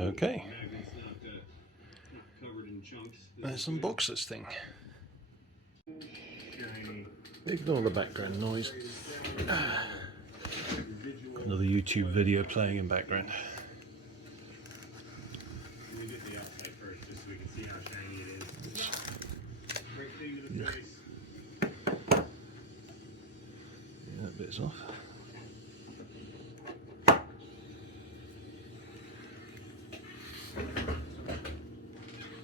Okay, let's unbox this thing. Ignore the background noise. Another YouTube video playing in background. Yeah, that bit's off.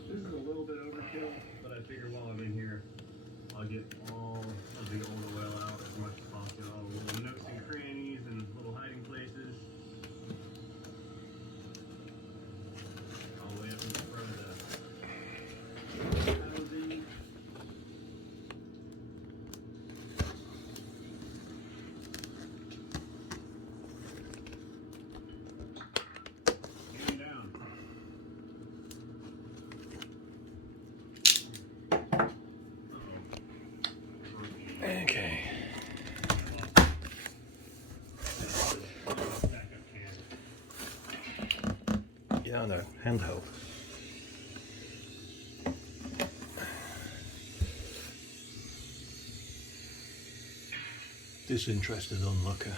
This is a little bit overkill, but I figure while I'm in here, I'll get all of the old oil out as much as possible. All the little nooks and crannies and little hiding places. All the way up in front of the housing. And down. Okay. Yeah, I know, handheld. Disinterested onlooker.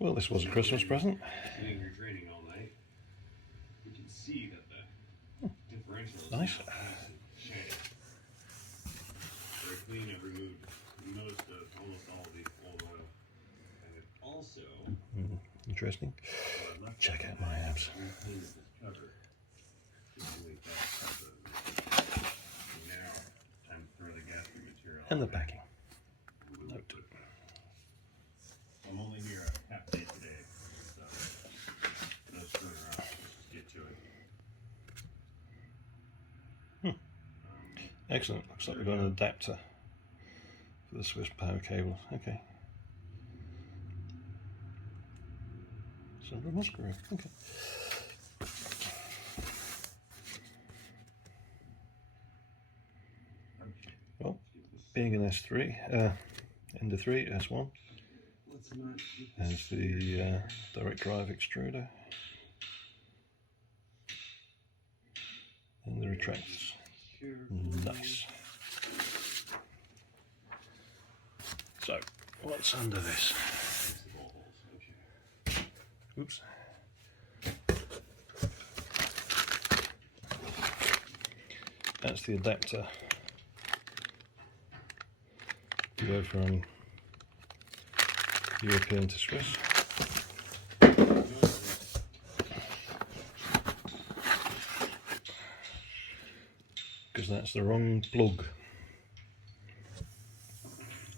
Well, this was a Christmas present. Sitting here draining all night, we can see that the differential is Nice. shiny. Very clean. I've removed almost all the old oil, and it also Interesting. Check out my abs. recleaned this cover. Now, time to throw the gasket material. And the backing. Note. I'm only here a half day today, so no screwing around. Let's just get to it. Excellent. Looks like we've got an adapter for the Swiss power cable. Okay. Silver screw. Okay. Well, being an S3, Ender 3, S1, has the direct drive extruder, and the retracts. Nice. So, what's under this? Oops. That's the adapter to go from European to Swiss. Because that's the wrong plug.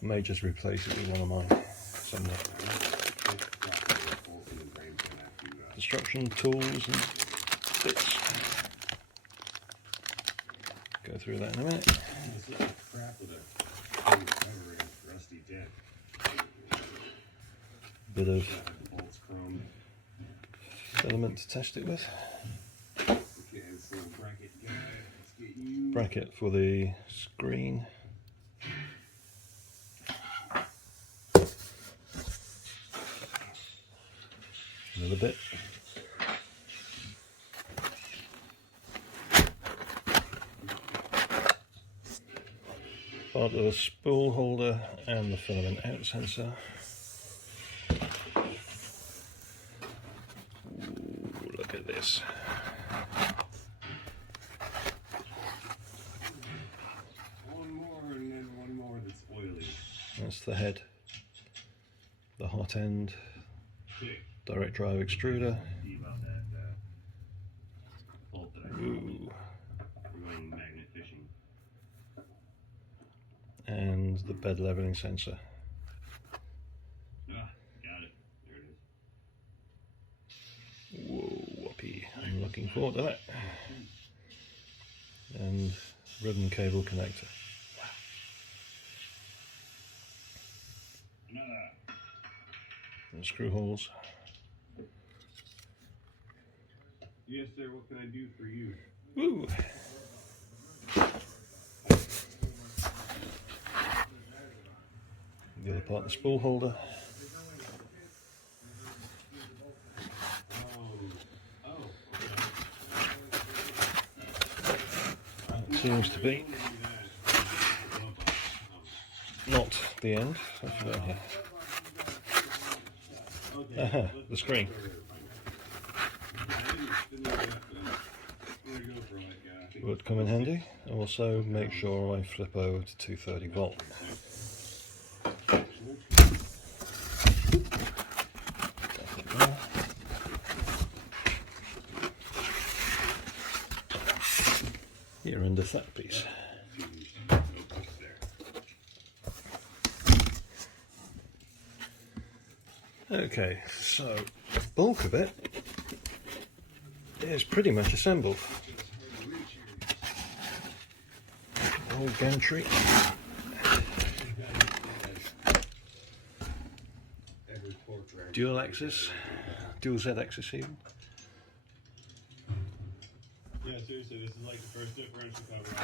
I may just replace it with one of mine somewhere. Construction tools and bits. Go through that in a minute. Bit of filament to test it with. Bracket for the screen. Another bit. Part of the spool holder and the filament out sensor. Ooh, look at this. One more and then one more that's oily. That's the head. The hot end. Direct drive extruder. Ooh. And the bed leveling sensor. Got it. There it is. Whoa, whoppy. I'm looking forward to that. And ribbon cable connector. Wow. And screw holes. Yes, sir. What can I do for you? Woo! The other part, the spool holder. That seems to be not the end. What's going here? Aha, the screen. Would come in handy. Also, make sure I flip over to 230 volt. Here under that piece. Okay, so the bulk of it is pretty much assembled. Old gantry. Dual axis, dual Z axis even. Yeah, seriously, this is like the first differential cover.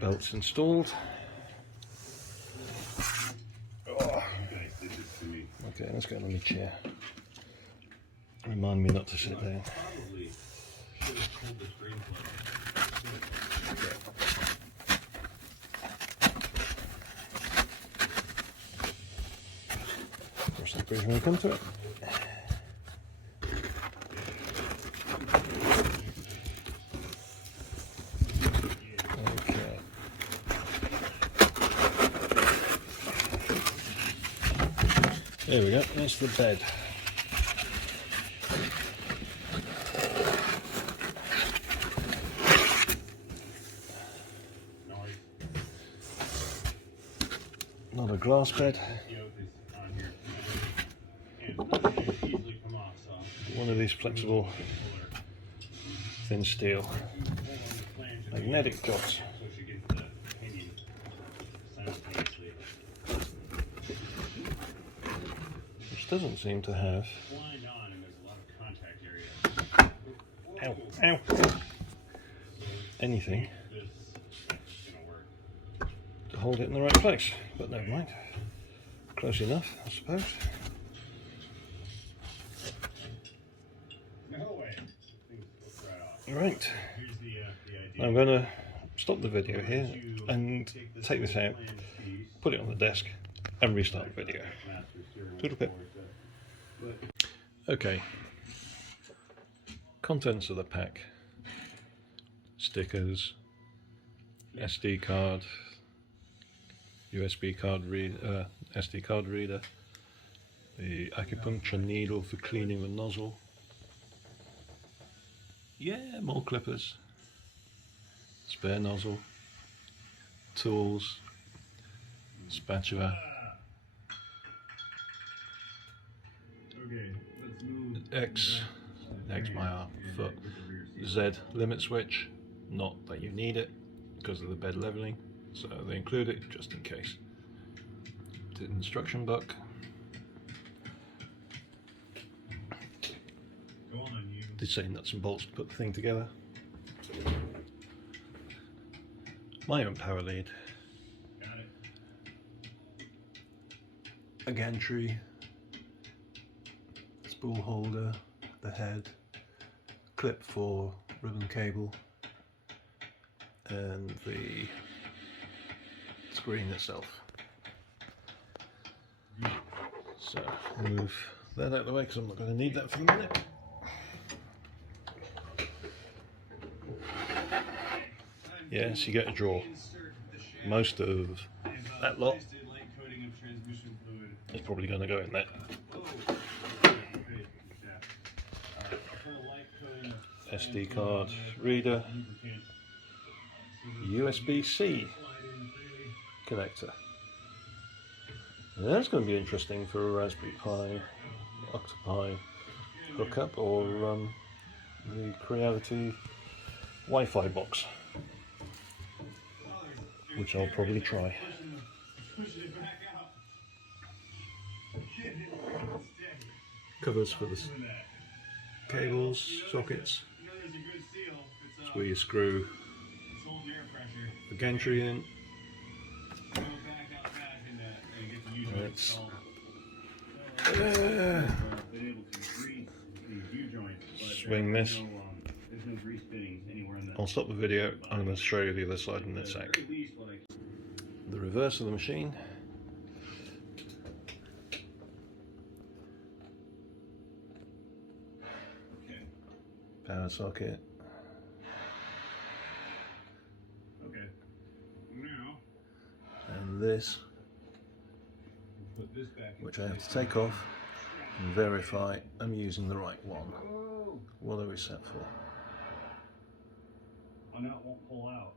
Belts installed. Oh. Okay, let's get on the chair. Remind me not to sit down. Cross the bridge when we come to it. Okay. There we go, that's the bed. Not a glass bed. One of these flexible thin steel magnetic jobs. Which doesn't seem to have anything to hold it in the right place, but never mind. Close enough, I suppose. Right, I'm going to stop the video here and take this out, put it on the desk and restart the video. Little bit. Okay, contents of the pack: stickers, SD card, USB card reader, SD card reader, the acupuncture needle for cleaning the nozzle. Yeah, more clippers, spare nozzle, tools, spatula, X my arm, foot, Z limit switch, not that you need it because of the bed leveling, so they include it just in case. The instruction book. Did say nuts and bolts to put the thing together. My own power lead. A gantry. Spool holder. The head. Clip for ribbon cable. And the screen itself. So move that out of the way because I'm not going to need that for the minute. Yes, you get a drawer. Most of that lot is probably going to go in there. SD card reader, USB-C connector. And that's going to be interesting for a Raspberry Pi, Octopi hookup, or the Creality Wi-Fi box, which I'll probably try. Covers for this cables, sockets. You know there's a good seal. That's where you screw It's holding air pressure. the gantry in. Go back out back and get the U-joint Let's installed. Been able to grease these U-joints, but swing this. There's no grease fittings anywhere in the. I'll stop the video. I'm going to show you the other side in a sec. The reverse of the machine. Power socket. Okay. Now. And this, Put this back in which I have to take off and verify I'm using the right one. Oh. What are we set for? Oh, now it won't pull out.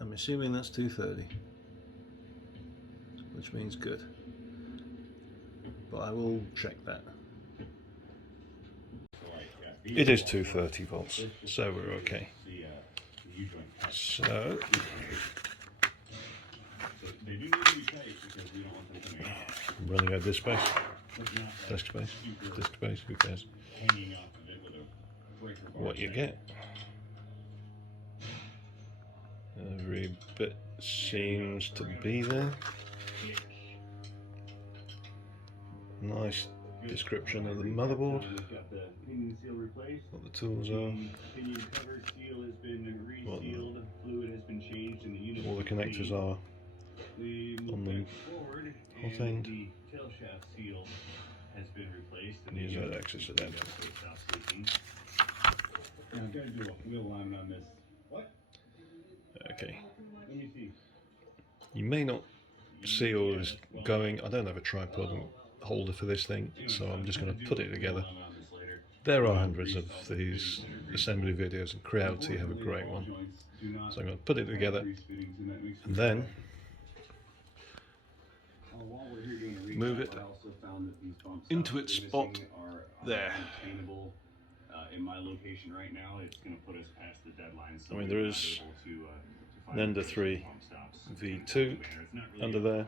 I'm assuming that's 230, which means good. But I will check that. It is 230 volts, so we're okay. So I'm running out of disk space. Disk space, disk space, who cares? What you get. Every bit seems to be there. Nice description of the motherboard. What the tools are. What all the connectors are on the hot end. Use that access to them. Okay. You may not see all this going. I don't have a tripod holder for this thing, so I'm just going to put it together. There are hundreds of these assembly videos, and Creality have a great one. So I'm going to put it together, and then move it into its spot there. In my location right now, it's going to put us past the deadline. So I mean, there is an Ender 3 V2 under there.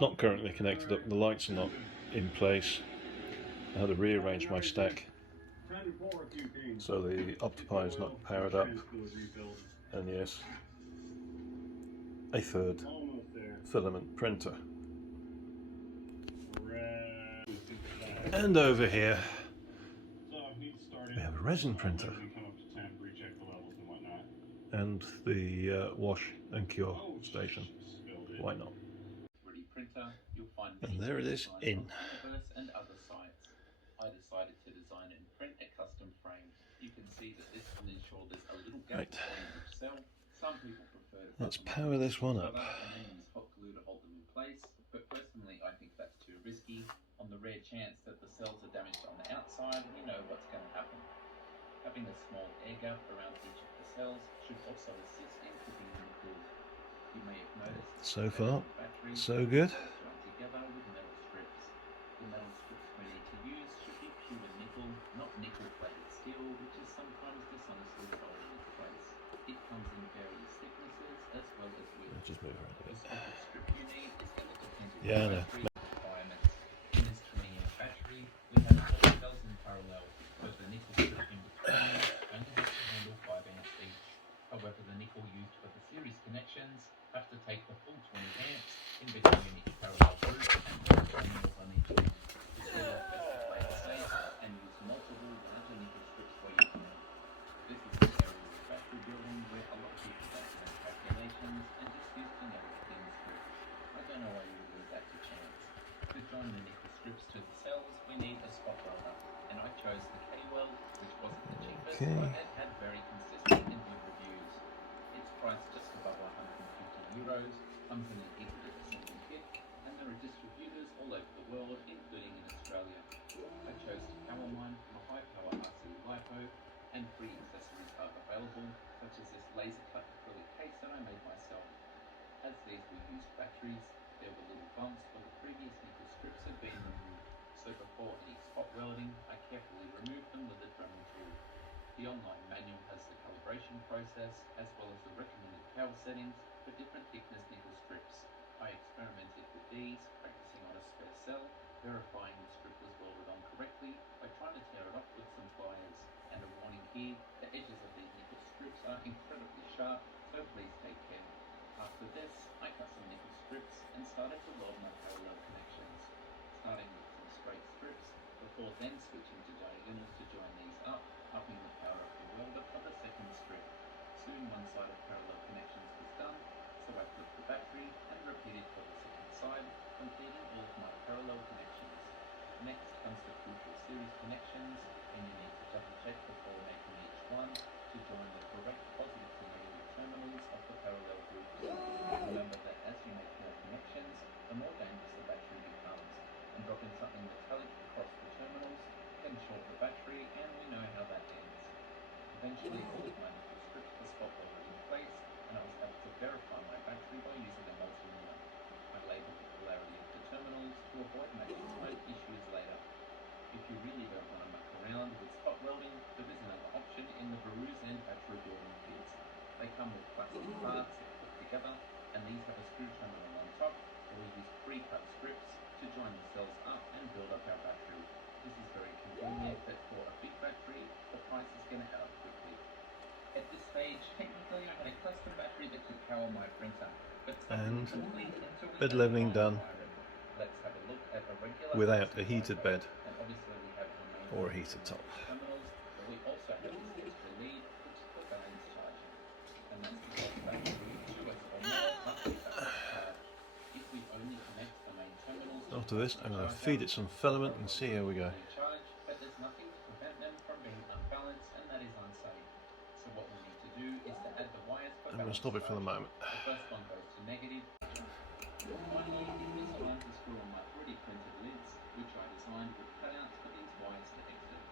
Not currently connected up. The lights are not in place. I had to rearrange my stack, so the Optipie is not powered up. And yes, a third filament printer. And over here we have a resin printer and the wash and cure station. Why not? And there it is in. I decided to design and print a custom frame. You can see that this will ensure there's a little gap Right. on each cell. Some people prefer to Let's power this one up. and then use hot glue to hold them in place, but personally I think that's too risky. On the rare chance that the cells are damaged on the outside, you know what's going to happen. Having a small air gap around each of the cells should also assist in keeping them cool. You may have noticed So far, batteries so good. joined together with metal strips. The metal strips we need to use should be pure nickel, not nickel-plated steel, which is sometimes dishonestly sold in its place. It comes in various thicknesses as well as widths. Just move around a The bit. socket strip you need is going to depend on Yeah, I your know. battery requirements. In this 20-amp battery, we have 4 cells in parallel, with the nickel strip in between and enough to handle 5 amps each. However, the nickel used for the series connections have to take the full 20 amps in between each parallel group and 4 terminals on each end. It's really best to play it safe and use multiple larger nickel strips where you can. This is an area of battery building where a lot of people don't make calculations and just use to know what things do. I don't know why you would leave that to chance. To join the nickel strips to the cells, we need a spot welder, and I chose the K-Weld, which wasn't the cheapest, Okay. but it had very consistent and good reviews. It's priced just above €150, comes in an easily assembled kit, and there are distributors all over the world, including in Australia. I chose to power mine from a high-power RC LiPo, and free accessories are available, such as this laser-cut acrylic case that I made myself. As these were used batteries, there were little bumps where the previous nickel strips had been removed, so before any spot welding, I carefully removed them with a Dremel tool. The online manual has the calibration process, as well as the recommended power settings for different thickness nickel strips. I experimented with these, practicing on a spare cell, verifying the strip was welded on correctly by trying to tear it off with some pliers. And a warning here, the edges of these nickel strips are incredibly sharp, so please take care. After this, I cut some nickel strips and started to weld my parallel connections, starting with some straight strips, before then switching to diagonals to join these up, upping the power of the welder for the second strip. Soon one side of parallel connections was done, so I flipped the battery and repeated for the second side, completing all of my parallel connections. Next comes the crucial series connections, and you need to double check before making each one to join the correct positive to negative terminals of the parallel group. Remember that as you make more connections, the more dangerous the battery becomes, and dropping something metallic across the terminals can short the battery, and we know how that ends. Eventually, all of my nickel strips were spot welded in place, and I was able to verify my battery by using a multimeter. I labeled the polarity of the terminals to avoid making time issues later. If you really don't want to muck around with spot welding, there is another option in the Baruz and battery building kits. They come with plastic parts that clip together, and these have a screw terminal on top, so we use pre-cut strips to join the cells up and build up our battery. This is very convenient, but for a big battery, the price is going to add up quickly. At this stage, technically I had a custom battery that could power my printer, but And complete until we bed had leveling to done wire it. Let's have a look at a regular without a heated bed and obviously we have our main or a heated top. terminals, but we also have this extra lead, which is the balance charger. And that's because battery 2S or more must be balanced charged. If we only connect the main terminals to After this, I'm going to feed it some filament and see how we go. charge, but there's nothing to prevent them from being unbalanced, and that is unsafe. So what we need to do is to add the wires for I'm going to balance stop it for the charging. moment. The first one goes to negative. Finally, it was time to screw on my 3D printed lids, which I designed with cutouts for these wires to exit.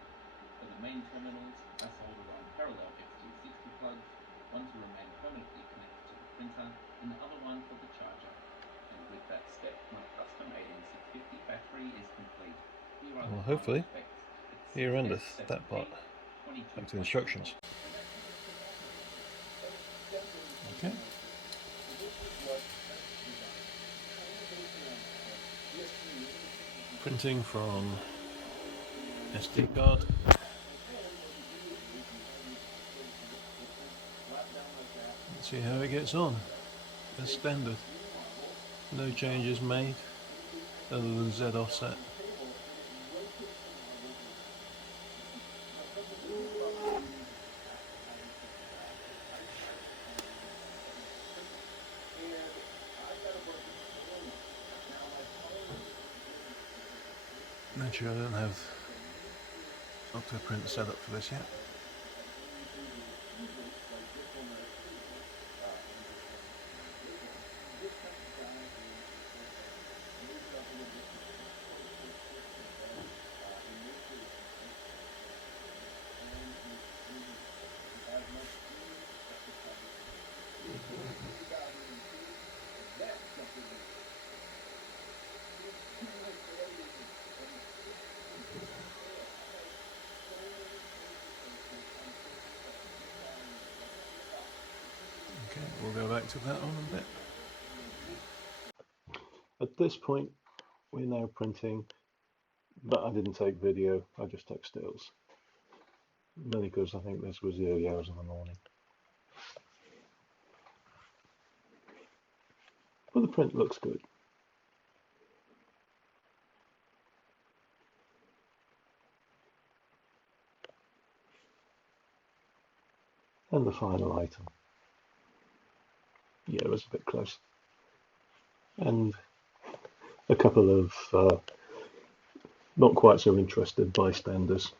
For the main terminals, I soldered on parallel XT60 plugs, one to remain permanently connected to the printer, and the other one for the charger. And with that step, my custom 18650 battery is complete. Here are Well, the hopefully, specs. here endeth that part. Back to the instructions. Okay. Printing from SD card. Let's see how it gets on. As standard. No changes made other than Z offset. Naturally, I don't have Octoprint set up for this yet. Okay, we'll go back to that on a bit. At this point, we're now printing, but I didn't take video, I just took stills. Mainly because I think this was the early hours of the morning. But the print looks good. And the final item. Yeah, it was a bit close. And a couple of not quite so interested bystanders